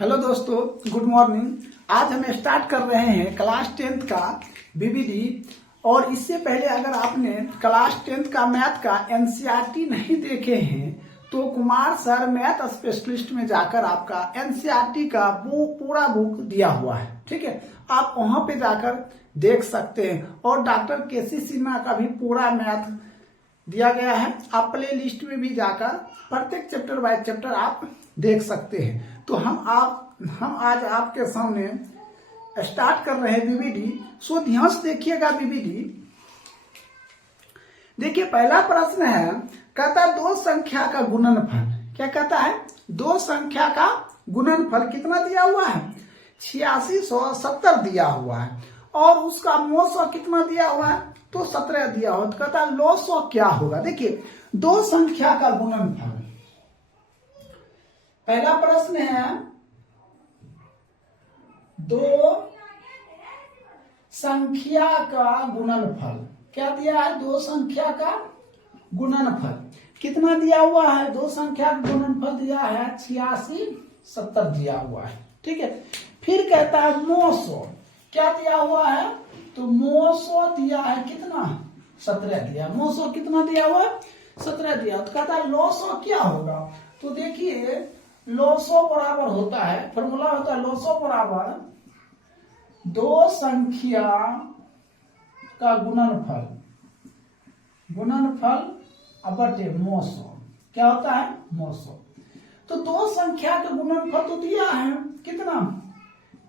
Hello दोस्तों, good morning. आज हम स्टार्ट कर रहे हैं क्लास 10th का बीबीडी। और इससे पहले अगर आपने क्लास 10th का मैथ का एनसीईआरटी नहीं देखे हैं तो कुमार सर मैथ स्पेशलिस्ट में जाकर आपका एनसीईआरटी का वो पूरा बुक दिया हुआ है, ठीक है। आप वहां पे जाकर देख सकते हैं। और डॉक्टर केसी सिन्हा का भी पूरा मैथ दिया गया है। आप प्ले लिस्ट में भी जाकर प्रत्येक चैप्टर बाय चैप्टर आप देख सकते हैं। तो हम आज आपके सामने स्टार्ट कर रहे हैं बीबीडी। सो ध्यान से देखिएगा बीबीडी। देखिए पहला प्रश्न है, कहता है दो संख्या का गुणनफल। क्या कहता है? दो संख्या का गुणनफल कितना दिया हुआ है? 8670 दिया हुआ है। और उसका मोसो कितना दिया हुआ है? तो 17 दिया हुआ। तो कहता है लोसो क्या होगा? देखिए दो संख्या का गुणनफल। पहला प्रश्न है, दो संख्या का गुणनफल। क्या दिया है? दो संख्या का गुणनफल कितना दिया हुआ है? दो संख्या का गुणनफल दिया है 8670 दिया हुआ है, ठीक है। फिर कहता है मोसो क्या दिया हुआ है? तो मोसो दिया है कितना? 17 दिया। मोसो कितना दिया हुआ? 17 दिया। तो कहता है लोसो क्या होगा? तो देखिए लोसो बराबर होता है, फॉर्मूला होता है लोसो बराबर दो संख्या का गुणनफल बटे मोसो। क्या होता है? मोसो। तो दो संख्या का गुणनफल तो दिया है कितना?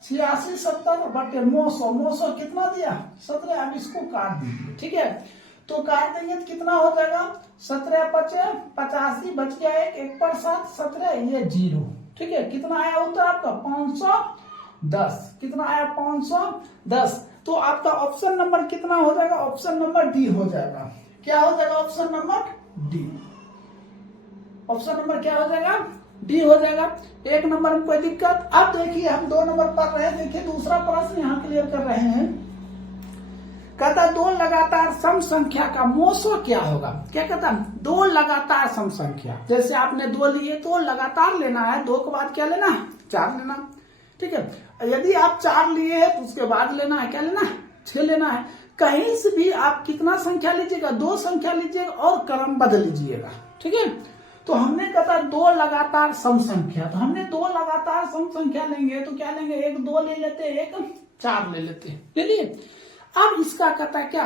8670 बटे मोसो। मोसो कितना दिया? 17। अब इसको काट दीजिए, ठीक है। तो काट देंगे तो कितना हो जाएगा? 17 पचे 85 बच गया एक पर 7 17 ये 0, ठीक है। कितना आया उत्तर आपका? 510। कितना आया? 510। तो आपका ऑप्शन नंबर कितना हो जाएगा? ऑप्शन नंबर डी हो जाएगा। क्या हो जाएगा? Option number D. Option number क्या हो जाएगा? डी हो जाएगा। एक नंबर में कोई दिक्कत? अब देखिए हम 2 नंबर पढ़ रहे हैं। देखिए दूसरा प्रश्न यहाँ क्लियर कर रहे हैं। कहता दो लगातार सम संख्या का मोसो क्या होगा? क्या कहता? दो लगातार सम संख्या। जैसे आपने 2 लिए तो लगातार लेना है, 2 के बाद क्या लेना है? 4 लेना, ठीक है। यदि आप 4 लिए हैं तो उसके बाद लेना है क्या लेना है? 6 लेना है। कहीं से भी आप कितना संख्या लीजिएगा? 2 संख्या लीजिएगा और क्रमबद्ध लीजिएगा, ठीक है। तो हमने कहता दो लगातार सम संख्या। तो हमने 2 लगातार सम संख्या लेंगे तो क्या लेंगे? एक 2 ले लेते, एक 4 ले लेते, ले लिए। अब इसका कहता है क्या?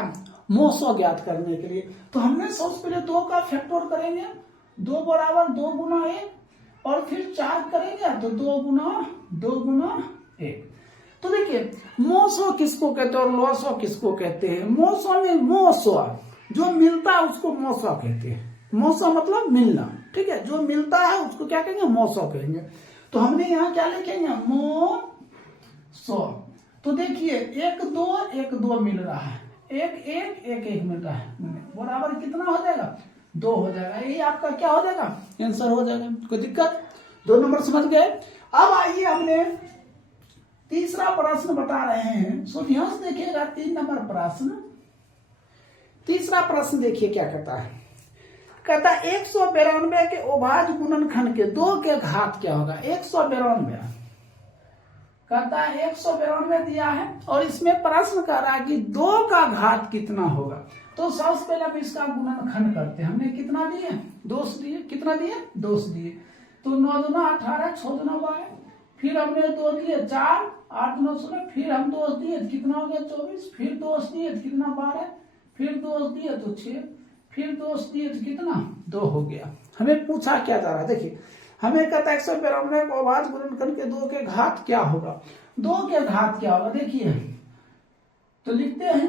मोसो ज्ञात करने के लिए तो हमने सबसे पहले 2 का फैक्टर करेंगे। 2 बराबर 2 गुना 1 और फिर 4 करेंगे तो 2 गुना 1। तो देखिए मोसो किसको कहते हैं और लोसो किसको कहते हैं? मोसो में मोसो जो मिलता है उसको मोसो कहते हैं। मोसो मतलब मिलना, ठीक है। जो मिलता है उसको क्या कहेंगे? मोसो कहेंगे। तो हमने यहाँ क्या लिखेंगे? मोसो। तो देखिए 1 2 मिल रहा है, 1 1 मिल रहा है, बराबर कितना हो जाएगा? 2 हो जाएगा। यही आपका क्या हो जाएगा? आंसर हो जाएगा। कोई दिक्कत? 2 नंबर समझ गए। अब आइए हमने तीसरा प्रश्न बता रहे हैं। सो ध्यान से देखिएगा 3 नंबर प्रश्न। तीसरा प्रश्न देखिए क्या कहता है। कहता 192 के अभाज्य गुणनखंड के 2 के घात क्या होगा? 192 कहता है 192 दिया है और इसमें प्रश्न कर रहा है कि 2 का घात कितना होगा। तो सबसे पहले हम इसका गुणनखंड करते हैं। हमने कितना दिए? 2 दिए। कितना दिए? 2 दिए। तो 9 दूना 18 6 दूना 12। फिर हमने 2 दिए 4 8 9 16। फिर हम 2 दिए कितना हो गया? 24। फिर 2 दिए कितना? 12। फिर 2 दिए तो 6। फिर 2 दिए तो कितना? 2 हो गया। हमें पूछा क्या जा रहा है? देखिए हमें कहता है 192 को अभाज्य गुणनखंड के 2 के घात क्या होगा? 2 के घात क्या होगा? देखिए तो लिखते हैं।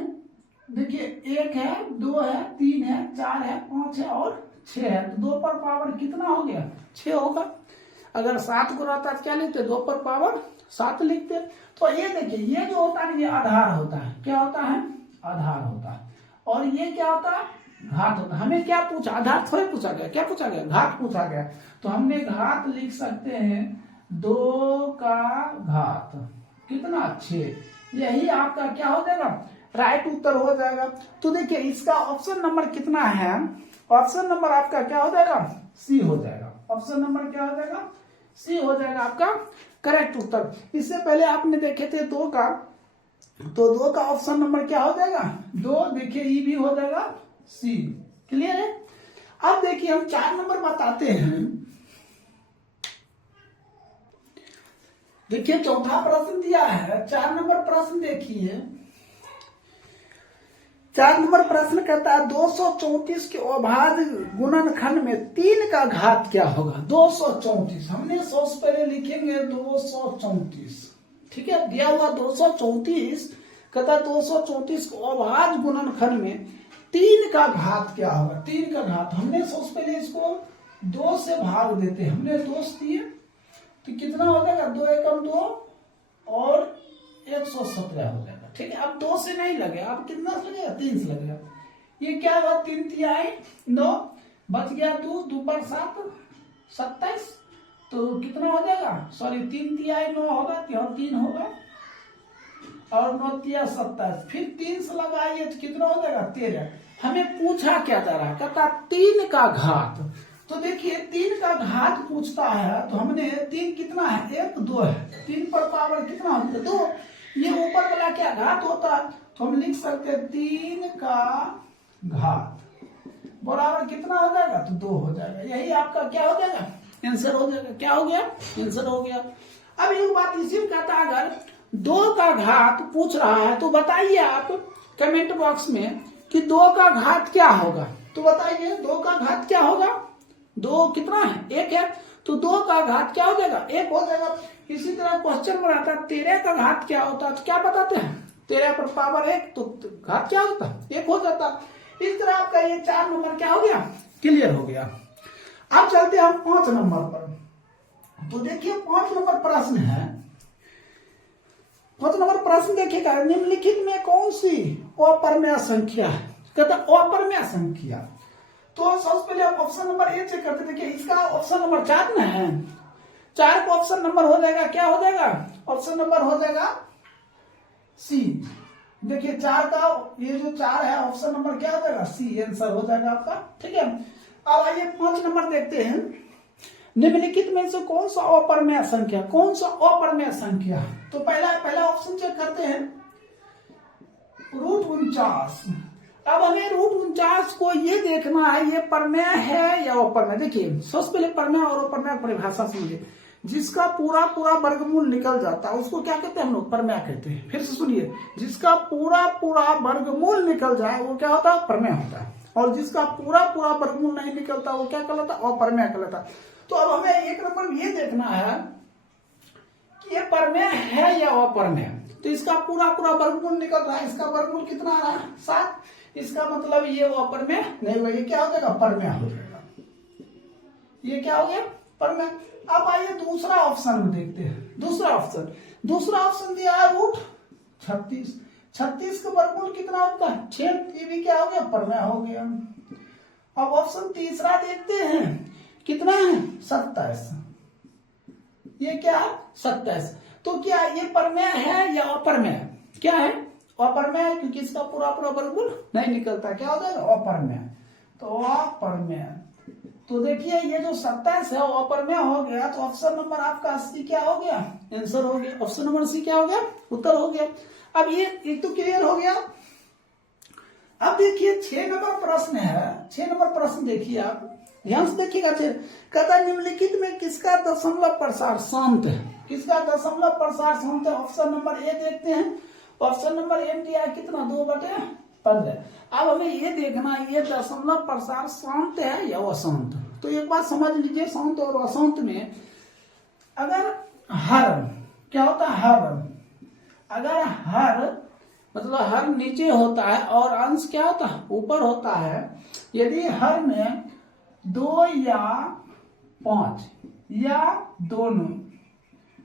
देखिए 1 है 2 है 3 है 4 है 5 है और 6 है। तो 2 पर पावर कितना हो गया? 6 होगा। अगर 7 को रहता है क्या लिखते? 2 पर पावर 7 लिखते। तो ये देखिए ये जो होता है ये आधार होता है। क्या होता है? आधार होता है। और ये क्या होता है? घात होता है। हमें क्या पूछा? आधार थोड़े पूछा गया। क्या पूछा गया? घात पूछा गया। तो हमने घात लिख सकते हैं 2 का घात कितना? 6। यही आपका क्या हो जाएगा? राइट उत्तर हो जाएगा। तो देखिए इसका ऑप्शन नंबर कितना है? ऑप्शन नंबर आपका क्या हो जाएगा? सी हो जाएगा। ऑप्शन नंबर क्या हो जाएगा? सी हो जाएगा आपका करेक्ट उत्तर। इससे पहले आपने देखे थे 2 का, तो 2 का ऑप्शन नंबर क्या हो जाएगा 2, देखिए ई भी हो जाएगा सी। क्लियर है। अब देखिए हम 4 नंबर बताते हैं। देखिए चौथा प्रश्न दिया है, 4 नंबर प्रश्न देखिए। 4 नंबर प्रश्न कहता है 234 के अभाज्य गुणनखंड में 3 का घात क्या होगा। 234 हमने 100 से पहले लिखेंगे 234, ठीक है। दिया हुआ 234 कहता है 234 को अभाज्य गुणनखंड में 3 का घात क्या होगा। 3 का घात हमने 100 से पहले इसको 2 से भाग देते, हमने 2 दिए तो कितना हो जाएगा 2 एकम 2 और 117 हो जाएगा, ठीक है। अब 2 से नहीं लगे, अब कितना से लगेगा 3 से लगेगा। ये क्या हुआ 3 तिहाई 9 बच गया 2, 2 पर 7 27, तो कितना हो जाएगा, सॉरी 3 तिहाई 9 होगा, यहाँ 3 होगा और 9 तिया 27, फिर 3 से लगाइए तो कितना हो जाएगा 13। हमें पूछा क्या जा रहा है, कहता 3 का घात। तो देखिए 3 का घात पूछता है तो हमने 3 कितना है 1 2 है, 3 पर पावर कितना होता है 2, ये ऊपर वाला क्या घात होता है तो हम लिख सकते हैं 3 का घात बराबर कितना हो जाएगा तो 2 हो जाएगा। यही आपका क्या हो जाएगा आंसर हो जाएगा। क्या हो गया आंसर हो गया। अब एक बात इसी में कहता है अगर 2 का घात पूछ रहा है तो बताइए आप कमेंट बॉक्स में कि 2 का घात क्या होगा। तो बताइए 2 का घात क्या होगा। 2 कितना है 1 है, तो 2 का घात क्या हो जाएगा 1 हो जाएगा। इसी तरह क्वेश्चन बनाता है 13 का घात क्या होता है, तो क्या बताते हैं 13 पर पावर 1, तो घात क्या होता है 1 हो जाता। इस तरह आपका ये 4 नंबर क्या हो गया क्लियर हो गया। अब चलते हैं हम 5 नंबर पर। तो देखिए 5 नंबर प्रश्न है। 5 नंबर प्रश्न देखिएगा निम्नलिखित में कौन सी अपरमेय संख्या है। कहता अपरमेय संख्या, तो सबसे पहले आप ऑप्शन नंबर ए चेक करते। देखिए इसका ऑप्शन नंबर 4 ना है, 4 का ऑप्शन नंबर हो जाएगा क्या हो जाएगा ऑप्शन नंबर हो जाएगा सी। देखिए 4 का ये जो 4 है ऑप्शन नंबर क्या हो जाएगा सी आंसर हो जाएगा आपका, ठीक है। अब आइए 5 नंबर देखते हैं। निम्नलिखित में से कौन सा अपरमेय संख्या, कौन सा अपरमेय संख्या। तो पहला ऑप्शन चेक करते हैं √49। अब हमें √49 को ये देखना है ये परमेय है या अपरमेय। देखिए सबसे पहले परमेय और अपरमेय परिभाषा समझिए। जिसका पूरा वर्गमूल निकल जाता है उसको क्या कहते हैं हम लोग परमेय कहते हैं। फिर से सुनिए, जिसका पूरा वर्गमूल निकल जाए वो क्या होता है परमेय होता है, और जिसका पूरा वर्गमूल नहीं निकलता वो क्या कहलाता है अपरमेय कहलाता है। तो अब हमें एक नंबर ये देखना है कि ये परमेय है या अपरमेय। तो इसका पूरा वर्गमूल निकल रहा है, इसका वर्गमूल कितना आ रहा है 7, इसका मतलब ये अपरमेय नहीं होगा, ये क्या हो जाएगा परमेय हो जाएगा। ये क्या हो गया परमेय। अब आइए दूसरा ऑप्शन में देखते हैं। दूसरा ऑप्शन दिया है √36। 36 का वर्गमूल कितना होता है 6, ये भी क्या हो गया परमेय हो गया। अब ऑप्शन तीसरा देखते हैं कितना है 27, ये क्या है 27। तो क्या ये परमेय है या अपरमेय, क्या है अपरमेय, क्योंकि इसका पूरा वर्गमूल नहीं निकलता, क्या हो जाएगा अपरमेय। तो अपरमेय, तो देखिए ये जो 27 है वो अपरमेय हो गया, तो ऑप्शन नंबर आपका सी क्या हो गया आंसर हो गया। ऑप्शन नंबर सी क्या हो गया उत्तर हो गया। अब ये एक तो क्लियर हो गया। अब देखिए 6 नंबर प्रश्न है। 6 नंबर प्रश्न देखिए आप ध्यान से देखिएगा। कहता निम्नलिखित में किसका दशमलव प्रसार शांत है, किसका दशमलव प्रसार शांत है। ऑप्शन नंबर ए देखते हैं। ऑप्शन नंबर ए दिया कितना 2/15। अब हमें ये देखना ये दशमलव प्रसार शांत है या अशांत। तो एक बात समझ लीजिए, शांत और अशांत में अगर हर क्या होता है हर, अगर हर मतलब हर नीचे होता है और अंश क्या होता है ऊपर होता है। यदि हर में 2 या 5 या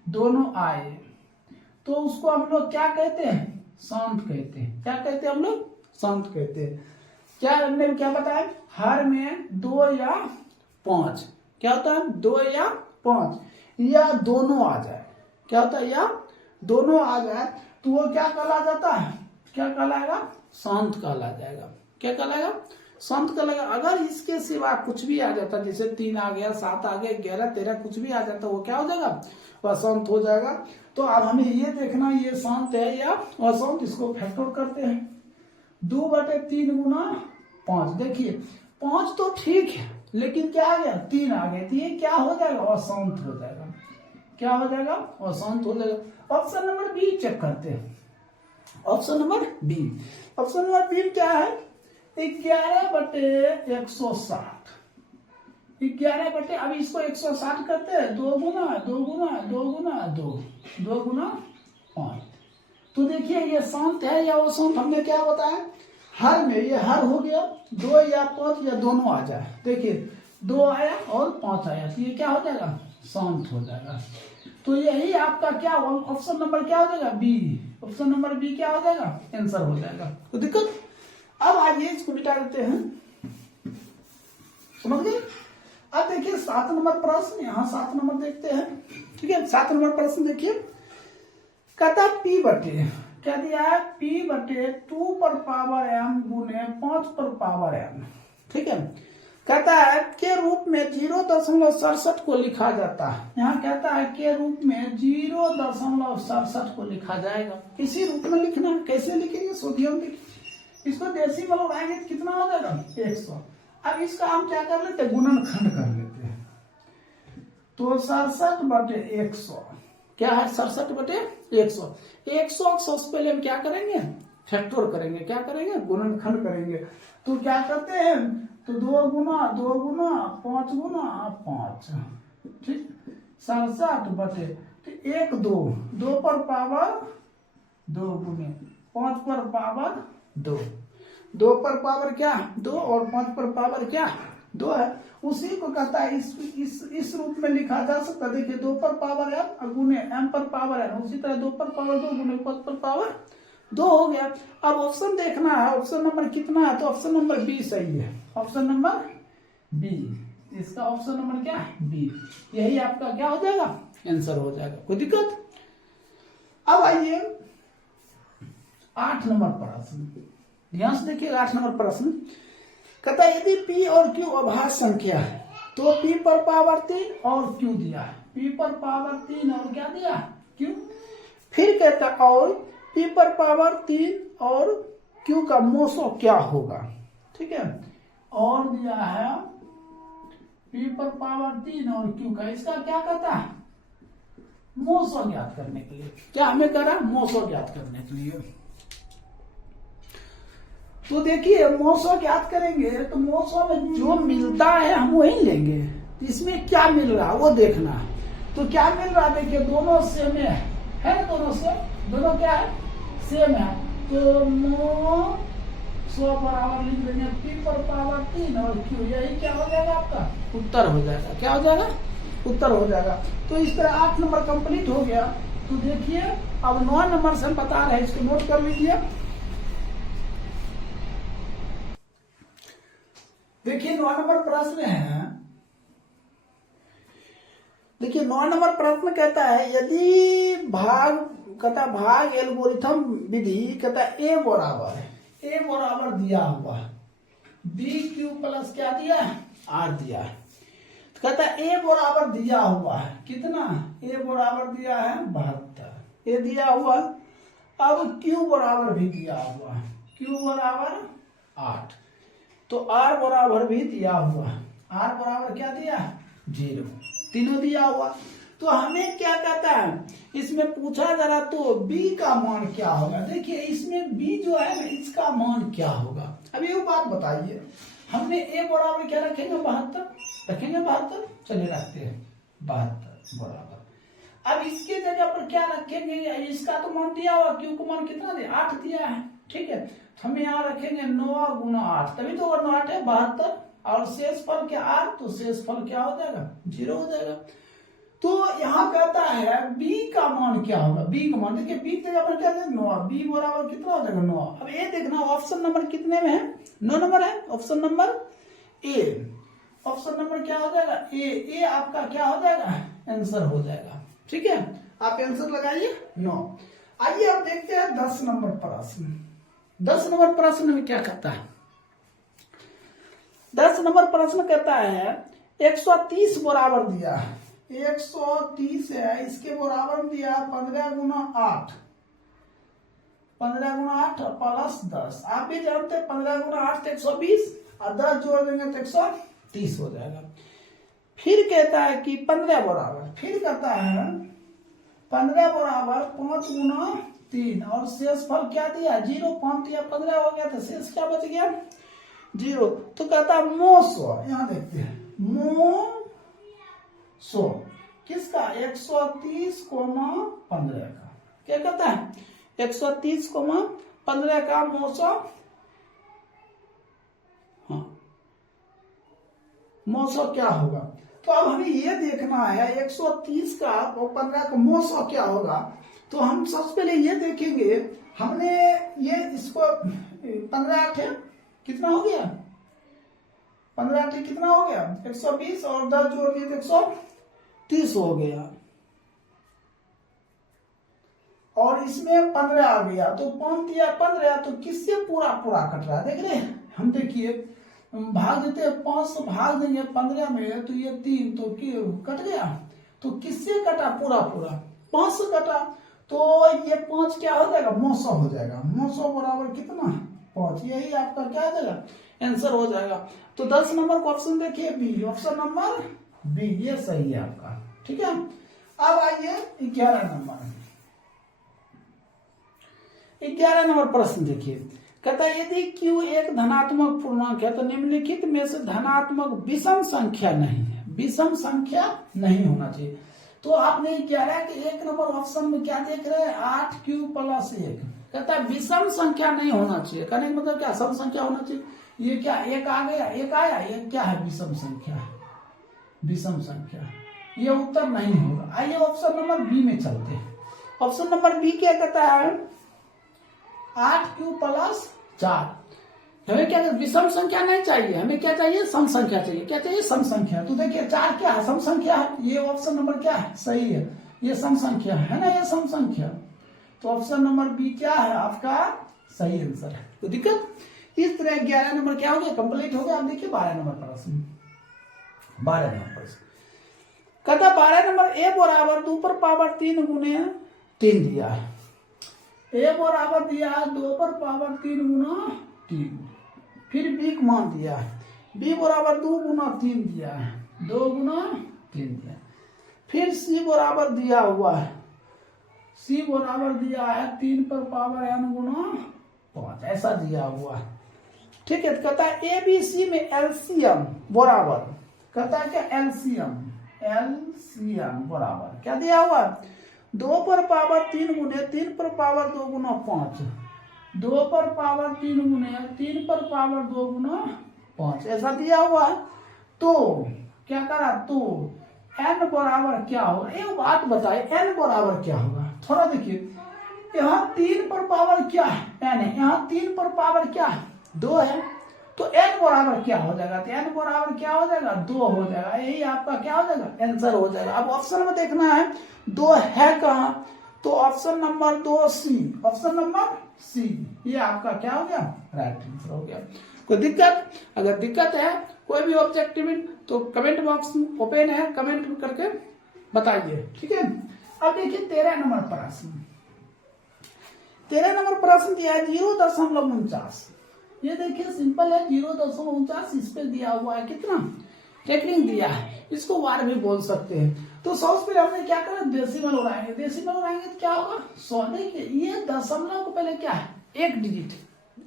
दोनों आए तो उसको हम लोग क्या कहते हैं शांत कहते हैं। क्या कहते हैं हम लोग शांत कहते हैं। क्या हमने क्या बताया हर में 2 या 5 क्या होता है 2 या 5 या दोनों आ जाए, क्या होता है या दोनों आ जाए तो वो क्या कहला जाता है, क्या कहलाएगा शांत कहला जाएगा। क्या कहलाएगा संत का लगा। अगर इसके सिवा कुछ भी आ जाता, जैसे 3 आ गया, 7 आ गया, 11, 13 कुछ भी आ जाता, वो क्या हो जाएगा, वह संत हो जाएगा। तो अब हमें ये देखना ये संत है या असंत, इसको फैक्टर करते हैं। 2/3 गुना 5, देखिए 5 तो ठीक है, लेकिन क्या आ गया, 3 आ गए, तो ये क्या हो जाएगा, असंत हो जाएगा। क्या हो जाएगा, अशांत हो जाएगा। ऑप्शन नंबर बी चेक करते हैं। Option number B, option number B क्या है, 11/160। 11 अब इसको 160 करते हैं, 2 गुना 2 गुना 2 गुना 2, 2 गुना 5। तो देखिए ये शांत है या अशांत, हमने क्या बताया, हर में ये हर हो गया, 2 या 5 या दोनों आ जाए। देखिए 2 आया और 5 आया, तो ये क्या हो जाएगा, शांत हो जाएगा। तो यही आपका क्या ऑप्शन नंबर क्या हो जाएगा, बी। ऑप्शन नंबर बी क्या हो जाएगा, आंसर हो जाएगा। तो दिक्कत, अब आइए इसको मिटा देते हैं, समझ गए। अब देखिए 7 नंबर प्रश्न, यहाँ 7 नंबर देखते हैं, ठीक है। 7 नंबर प्रश्न देखिए, कहता P बटे क्या दिया है, P/2 पर पावर m गुने 5 पर पावर m, ठीक है। कहता है के रूप में 0.67 को लिखा जाता है। यहाँ कहता है के रूप में 0.67 को लिखा जाएगा। इसी रूप में लिखना है, कैसे लिखेंगे, सोडियम लिखेंगे, इसको डेसिमल उड़ाएंगे तो कितना हो जाएगा, 100। अब इसका हम क्या कर लेते हैं, गुणनखंड कर लेते हैं। तो 67/100 क्या है, 67/100। 100 सबसे पहले हम क्या करेंगे, फैक्टर करेंगे, क्या करेंगे, गुणनखंड करेंगे। तो क्या करते हैं, तो 2 गुना 2 गुना 5 गुना 5, ठीक, 67 तो 1 2 2 पर पावर 2 गुने 5 पर पावर 2, 2 पर पावर क्या 2 और 5 पर पावर क्या 2 है। उसी को कहता है इस रूप में लिखा जा सकता है। देखिए 2 पर पावर m गुने m पर पावर n, उसी तरह 2 पर पावर 2 गुने 5 पर पावर 2 हो गया। अब ऑप्शन देखना है, ऑप्शन नंबर कितना है, तो ऑप्शन नंबर बी सही है। ऑप्शन नंबर बी, इसका ऑप्शन नंबर क्या है, बी। यही आपका क्या हो जाएगा, आंसर हो जाएगा। कोई दिक्कत। अब आइए 8 नंबर प्रश्न, ध्यान से देखिए 8 नंबर प्रश्न। कहता है यदि p और q अभाज्य संख्या है तो p पर पावर 3 और q दिया है, p पर पावर 3 और क्या दिया, q। फिर कहता है और p पर पावर 3 और q का मोसो क्या होगा, ठीक है। और दिया है p पर पावर 3 और q का, इसका क्या कहता है, मोसो ज्ञात करने के लिए। क्या हमें करा, मोसो ज्ञात करने के लिए। तो देखिए मोसो ज्ञात करेंगे तो मोसो में जो मिलता है हम वही लेंगे। इसमें क्या मिल रहा है वो देखना है। तो क्या मिल रहा है, देखिए दोनों सेम है, दोनों सेम, दोनों क्या है, सेम है। तो मोसो बराबर लिख देंगे p पर पावर 3 और q, यही क्या हो जाएगा, आपका उत्तर हो जाएगा। क्या हो जाएगा, उत्तर हो जाएगा। तो इस तरह 8 नंबर कंप्लीट हो गया। तो देखिए अब 9 नंबर से हम बता रहे हैं, इसको नोट कर लीजिए। देखिए 9 नंबर प्रश्न है, देखिए 9 नंबर प्रश्न कहता है यदि भाग एल्गोरिथम विधि कहता है a बराबर दिया हुआ है, bq प्लस क्या दिया है, r दिया है। तो कहता है a बराबर दिया हुआ है कितना, a बराबर दिया है 72, a दिया हुआ। अब q बराबर भी दिया हुआ है, q बराबर 8, तो r बराबर भी दिया हुआ है, r बराबर क्या दिया, 0, तीनों दिया हुआ। तो हमें क्या कहता है, इसमें पूछा जा रहा तो b का मान क्या होगा। देखिए इसमें b जो है ना, इसका मान क्या होगा। अब ये बात बताइए, हमने a बराबर क्या रखेंगे, 72 रखेंगे, 72, चलिए रखते हैं 72 बराबर। अब इसके जगह पर क्या रखेंगे, इसका तो मान दिया हुआ, q को मान कितना दिया, 8 दिया है, ठीक है। हम यहाँ रखेंगे 9 गुना 8, तभी तो 8 है 72, और शेष फल क्या r, तो शेष फल क्या हो जाएगा, 0 हो जाएगा। तो यहाँ कहता है b का मान क्या होगा, b का मान, देखिए b की जगह पर क्या है 9, b बराबर कितना हो जाएगा 9। अब ये देखना ऑप्शन नंबर कितने में है, 9 नंबर है, option number A. Option number क्या हो जाएगा, ए आपका क्या हो जाएगा, आंसर हो जाएगा, ठीक है। आप आंसर लगाइए 9। आइए अब देखते हैं 10 नंबर प्रश्न। 10 नंबर प्रश्न में क्या कहता है, 10 नंबर प्रश्न कहता है 130 बराबर दिया है, 130 है, इसके बराबर दिया 15 गुना 8, 15 गुना 8 प्लस 10। आप भी जानते हैं 15 गुना 8 तो 120 और 10 जोड़ देंगे तो 130 हो जाएगा। फिर कहता है कि 15 बराबर, फिर कहता है 15 बराबर 5 गुना 3 और शेष फल क्या दिया 0, 5 दिया 15 हो गया, तो शेष क्या बच गया 0। तो कहता है मोसो, यहां देखते हैं मोसो किसका 130,15 का, क्या कहता है 130,15 का मोसो, हाँ मोसो क्या होगा। तो अब हमें ये देखना है 130 का और 15 का मोसो क्या होगा। तो हम सबसे पहले ये देखेंगे, हमने ये इसको 15 8 कितना हो गया, 15 8 कितना हो गया 120 और 10 जोड़ दिए तो 130 हो गया, और इसमें 15 आ गया तो 5 दिया 15, तो किससे पूरा पूरा कट रहा है देख रहे हैं हम। देखिए भाग देते हैं 5 से भाग देंगे 15 में तो ये 3 तो कट गया, तो किससे कटा पूरा पूरा 5 से कटा, तो ये 5 क्या हो जाएगा 900 हो जाएगा, 900 बराबर कितना 5, यही आपका क्या हो जाएगा आंसर हो जाएगा। तो 10 नंबर का ऑप्शन देखिए बी, ऑप्शन नंबर बी ये सही है आपका, ठीक है। अब आइए 11 नंबर प्रश्न देखिए, कहता है यदि Q एक धनात्मक पूर्णांक है तो निम्नलिखित में से धनात्मक विषम संख्या नहीं है, विषम संख्या नहीं होना चाहिए। तो आपने 11 के 1 नंबर ऑप्शन में क्या देख रहे हैं 8Q + 1, कहता है विषम संख्या नहीं होना चाहिए, कहने का मतलब क्या सम संख्या होना चाहिए। ये क्या एक आ गया, एक आया, ये क्या है विषम संख्या, विषम संख्या, ये उत्तर नहीं होगा। आइए ऑप्शन नंबर बी में चलते हैं। ऑप्शन नंबर बी क्या कहता है 8Q + 4, हमें क्या विषम संख्या नहीं चाहिए, हमें क्या चाहिए सम संख्या चाहिए। क्या चाहिए सम संख्या। तो देखिए 4 क्या है सम संख्या है, ये ऑप्शन नंबर क्या है सही है, ये सम संख्या है ना, ये सम संख्या। तो ऑप्शन नंबर बी क्या है आपका सही आंसर है। तो दिक्कत इस तरह 11 नंबर क्या हो गया कंप्लीट हो गया। अब देखिए 12 नंबर प्रश्न, 12 नंबर प्रश्न कहता 12 नंबर a बराबर 2/3 गुने 3 दिया है, a बराबर दिया है 2/3 गुना 3, फिर b का मान दिया है b बराबर 2 गुना 3 दिया है, 2 गुना 3 दिया, फिर c बराबर दिया हुआ है, c बराबर दिया है 3/n गुना 5 ऐसा दिया हुआ है, ठीक है। तो कहता है ए बी सी में एलसीएम बराबर, कहता है क्या एलसीएम, एलसीएम बराबर क्या दिया हुआ 2/3 गुने 3/2 गुना 5, 2/3 गुने 3/2 गुना 5 ऐसा दिया हुआ है। तो क्या करा, तो n बराबर क्या होगा, एक बात बताए n बराबर क्या होगा। थोड़ा देखिए यहाँ 3 पर पावर क्या है n है, यहाँ 3 पर पावर क्या है 2 है, तो n बराबर क्या हो जाएगा, तो n बराबर क्या हो जाएगा 2 हो जाएगा, यही आपका क्या हो जाएगा आंसर हो जाएगा। अब ऑप्शन में देखना है 2 है कहाँ, तो ऑप्शन नंबर 2 सी, ऑप्शन नंबर सी ये आपका क्या हो गया राइट आंसर हो गया। कोई दिक्कत, अगर दिक्कत है कोई भी ऑब्जेक्टिव तो कमेंट बॉक्स ओपन है, कमेंट करके बताइए, ठीक है। अब देखिए 13 नंबर प्रश्न, 13 नंबर प्रश्न दिया है 0.49, ये देखिए सिंपल है 0.49, इस पे दिया हुआ है कितना टेक्निक दिया है, इसको वार भी बोल सकते हैं। तो सबसे पहले हमने क्या करा डेसिमल उड़ाएंगे, डेसिमल उड़ाएंगे तो क्या होगा 100, देखिए ये दशमलव को पहले क्या है एक डिजिट,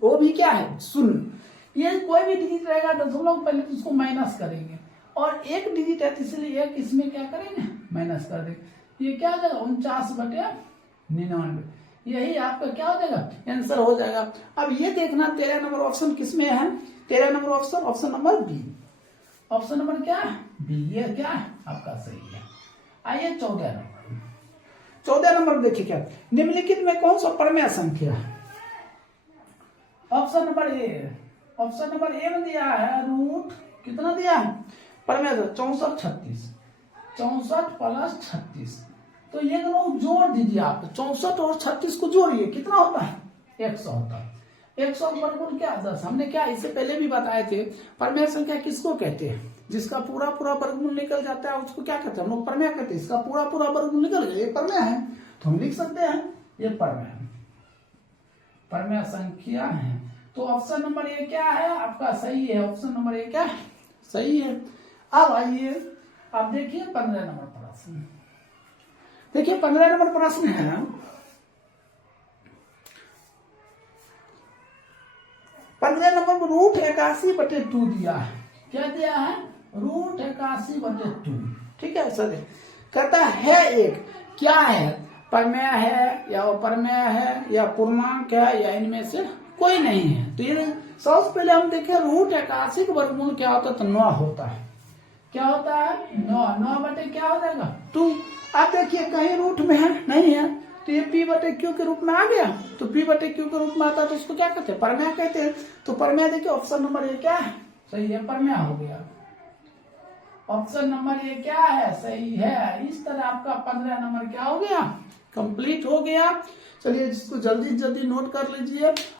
वो भी क्या है शून्य, ये कोई भी डिजिट रहेगा दशमलव पहले तो उसको माइनस करेंगे, और एक डिजिट है इसलिए एक इसमें क्या करेंगे माइनस कर देंगे, ये क्या हो जाएगा 49/99, यही आपका क्या हो जाएगा आंसर हो जाएगा। अब ये देखना 13 नंबर ऑप्शन किसमें है, 13 number option option number B, option number क्या है बी, ये क्या है आपका सही है। आइए 14 नंबर देखिए क्या निम्नलिखित में कौन सा परमेय संख्या है, option number A, option number A में दिया है रूट कितना दिया है परमेय 64 36, 64 + 36, तो ये दोनों जोड़ दीजिए आप, 64 और 36 को जोड़िए कितना होता है 100 होता है। 100 का वर्गमूल क्या 10। हमने क्या इससे पहले भी बताए थे, परमेय संख्या किसको कहते हैं, जिसका पूरा पूरा वर्गमूल निकल जाता है उसको क्या कहते हैं, हम लोग परमेय कहते हैं। इसका पूरा पूरा वर्गमूल निकल गया, ये परमेय है, तो हम लिख सकते हैं ये परमेय है, परमेय संख्या है। तो ऑप्शन नंबर ए क्या है आपका सही है, ऑप्शन नंबर ए क्या सही है। अब आइए आप देखिए 15 नंबर प्रश्न। देखिए 15 नंबर प्रश्न है, 15 नंबर में √81/2 दिया है। क्या दिया है, √81/2। ठीक है सर, कहता है एक क्या है, परमेय है या अपरमेय है या पूर्णांक है या इनमें से कोई नहीं है। तो ये सबसे पहले हम देखें √81 का वर्गमूल क्या होता है, तो 9 होता है। क्या होता है 9 बटे क्या हो जाएगा 2। आप देखिए कहीं रूट में है नहीं है, तो ये p/q के रूप में आ गया, तो p/q के रूप में आता है तो इसको क्या कहते हैं, परमेय कहते हैं। तो परमेय देखिए ऑप्शन नंबर ए क्या है सही है, परमेय हो गया। ऑप्शन नंबर ए क्या है सही है। इस तरह आपका 15 नंबर क्या हो गया, कंप्लीट हो गया। चलिए इसको जल्दी जल्दी नोट कर लीजिए।